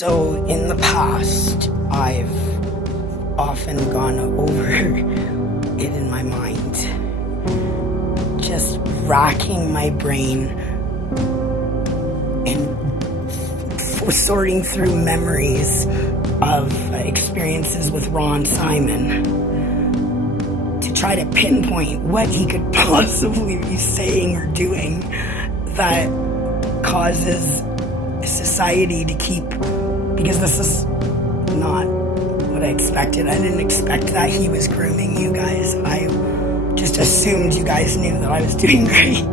So in the past, I've often gone over it in my mind, just racking my brain and sorting through memories of experiences with Ron Simon to try to pinpoint what he could possibly be saying or doing that causes society to keep, because this is not what I expected. I didn't expect that he was grooming you guys. I just assumed you guys knew that I was doing great.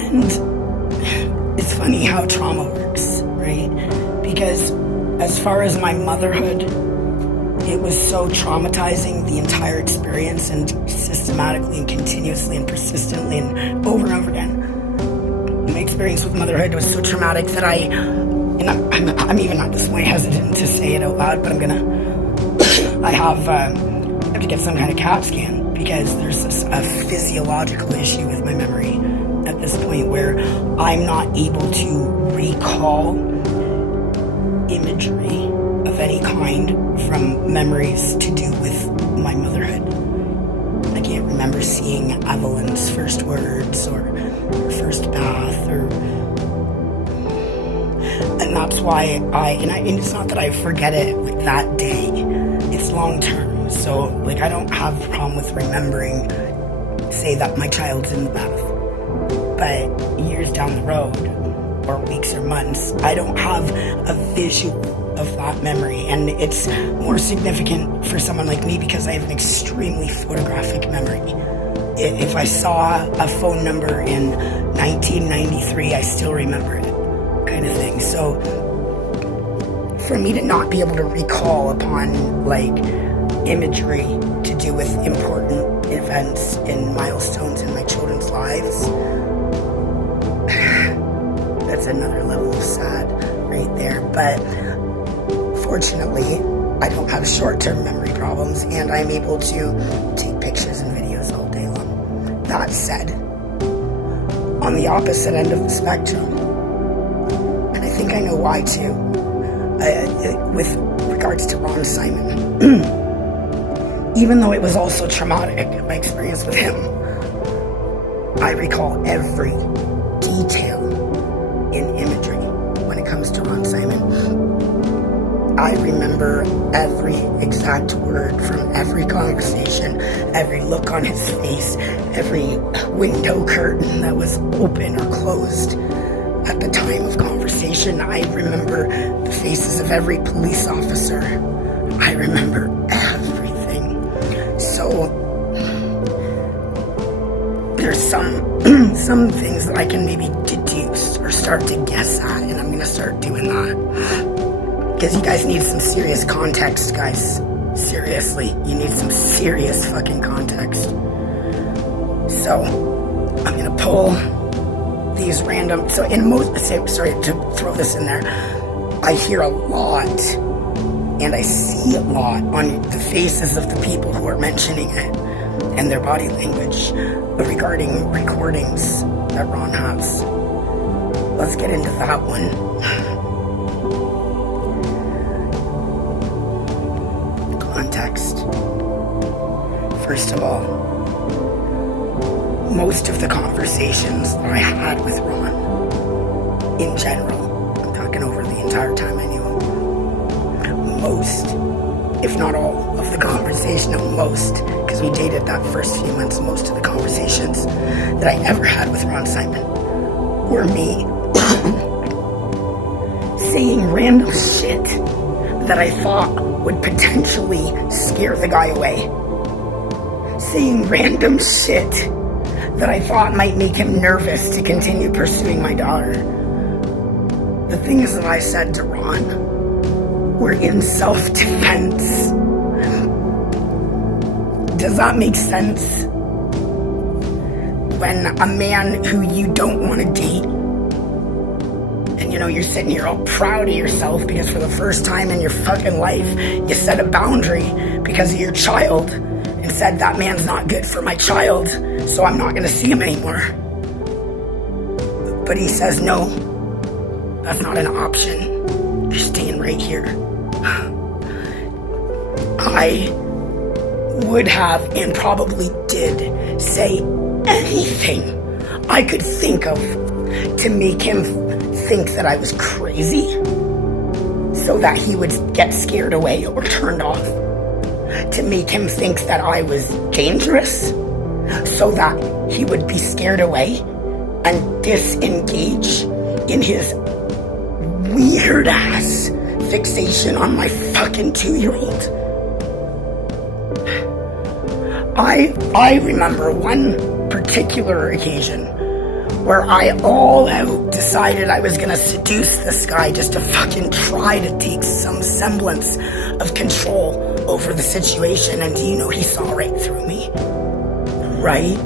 And it's funny how trauma works, right? Because as far as my motherhood, it was so traumatizing, the entire experience, and systematically and continuously and persistently and over again. My experience with motherhood was so traumatic that I'm even at this point hesitant to say it out loud, but I have to get some kind of CAT scan because there's a physiological issue with my memory at this point where I'm not able to recall imagery of any kind from memories to do with my motherhood. I can't remember seeing Evelyn's first words or her first bath, and that's why and it's not that I forget it like that day. It's long term, so like I don't have a problem with remembering, say that my child's in the bath, but years down the road, or weeks or months, I don't have a visual of that memory, and it's more significant for someone like me because I have an extremely photographic memory. If I saw a phone number in 1993, I still remember it, kind of thing. So for me to not be able to recall upon like imagery to do with important events and milestones in my children's lives, that's another level of sad right there. But fortunately, I don't have short-term memory problems, and I'm able to take pictures and videos all day long. That said, on the opposite end of the spectrum, and I think I know why too, with regards to Ron Simon, even though it was also traumatic, my experience with him, I recall every detail in imagery when it comes to Ron Simon. I remember every exact word from every conversation, every look on his face, every window curtain that was open or closed at the time of conversation. I remember the faces of every police officer. I remember everything. So there's some things that I can maybe deduce or start to guess at, and I'm going to start doing that. Because you guys need some serious context, guys. Seriously, you need some serious fucking context. So, I'm gonna pull these random, sorry to throw this in there, I hear a lot, and I see a lot on the faces of the people who are mentioning it, and their body language, regarding recordings that Ron has. Let's get into that one. Context. First of all, most of the conversations that I had with Ron, in general, I'm talking over the entire time I knew him, most, if not all, of the conversation, because we dated that first few months, most of the conversations that I ever had with Ron Simon were me saying random shit that I thought would potentially scare the guy away. Saying random shit that I thought might make him nervous to continue pursuing my daughter. The things that I said to Ron were in self-defense. Does that make sense? When a man who you don't want to date, and you're sitting here all proud of yourself because for the first time in your fucking life, you set a boundary because of your child and said, that man's not good for my child, so I'm not going to see him anymore. But he says, no, that's not an option. You're staying right here. I would have and probably did say anything I could think of to make him think that I was crazy so that he would get scared away or turned off, to make him think that I was dangerous so that he would be scared away and disengage in his weird ass fixation on my fucking 2-year-old. I remember one particular occasion where I all out decided I was gonna seduce this guy just to fucking try to take some semblance of control over the situation. And do you know, he saw right through me? Right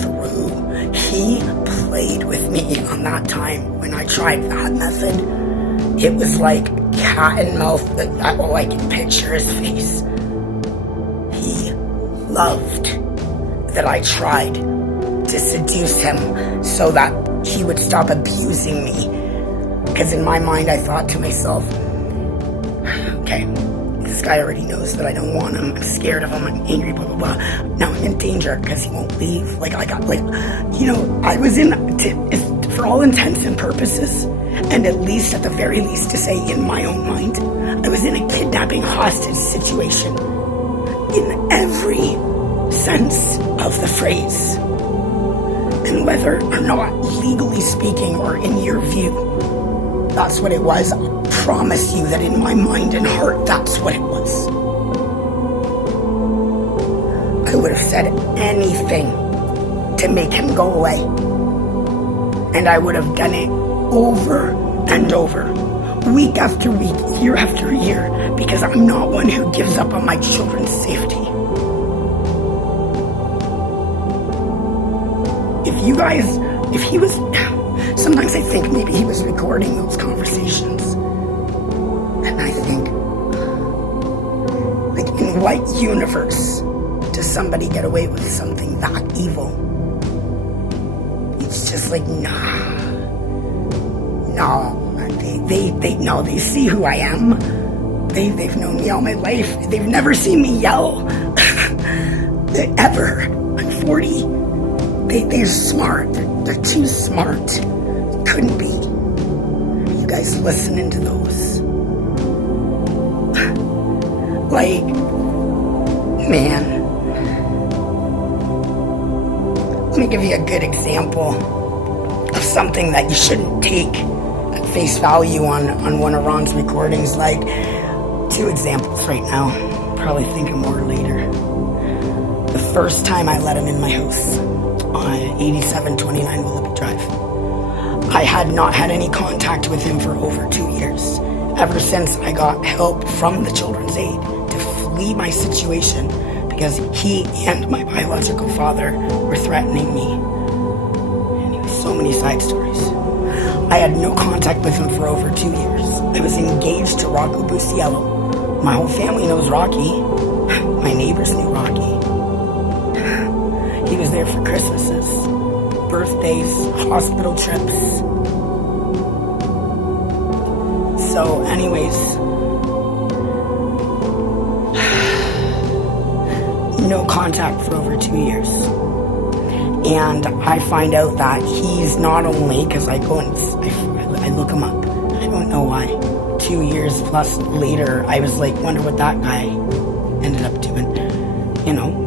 through. He played with me on that time when I tried that method. It was like cat and mouse. Oh, I can picture his face. He loved that I tried to seduce him so that he would stop abusing me. Because in my mind, I thought to myself, okay, this guy already knows that I don't want him. I'm scared of him. I'm angry, blah, blah, blah. Now I'm in danger because he won't leave. Like, I was in, for all intents and purposes, and at least, at the very least, to say in my own mind, I was in a kidnapping hostage situation in every sense of the phrase. And whether or not legally speaking or in your view, that's what it was. I promise you that in my mind and heart, that's what it was. I would have said anything to make him go away. And I would have done it over and over, week after week, year after year, because I'm not one who gives up on my children's safety. If he was, sometimes I think maybe he was recording those conversations. And I think, like, in what universe does somebody get away with something that evil? It's just like, they see who I am. They've known me all my life. They've never seen me yell. Ever. I'm 40. They're smart. They're too smart. Couldn't be. You guys listening to those? Like, man. Let me give you a good example of something that you shouldn't take at face value on one of Ron's recordings. Like, 2 examples right now. Probably think of more later. The first time I let him in my house on 8729 Willoughby Drive, I had not had any contact with him for over 2 years. Ever since I got help from the Children's Aid to flee my situation because he and my biological father were threatening me. And so many side stories. I had no contact with him for over 2 years. I was engaged to Rocco Busiello. My whole family knows Rocky. My neighbors knew Rocky. He was there for Christmases, birthdays, hospital trips. So anyways, no contact for over 2 years. And I find out that he's not only, because I go and I look him up. I don't know why. 2 years plus later, I was like, wonder what that guy ended up doing, you know?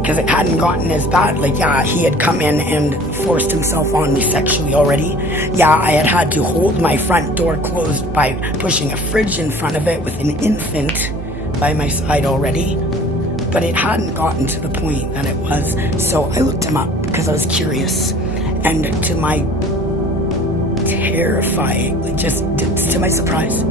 Because it hadn't gotten as bad. Like, yeah, he had come in and forced himself on me sexually already. Yeah, I had to hold my front door closed by pushing a fridge in front of it with an infant by my side already. But it hadn't gotten to the point that it was. So I looked him up because I was curious. And to my terrifying, just to my surprise,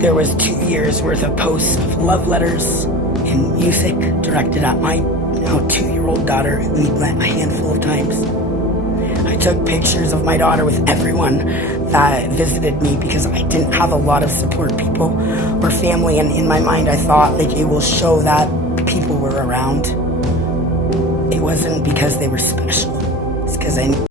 there was 2 years worth of posts of love letters and music directed at my now 2-year-old daughter who we'd met a handful of times. I took pictures of my daughter with everyone that visited me because I didn't have a lot of support people or family, and in my mind I thought, like, it will show that people were around. It wasn't because they were special. It's because I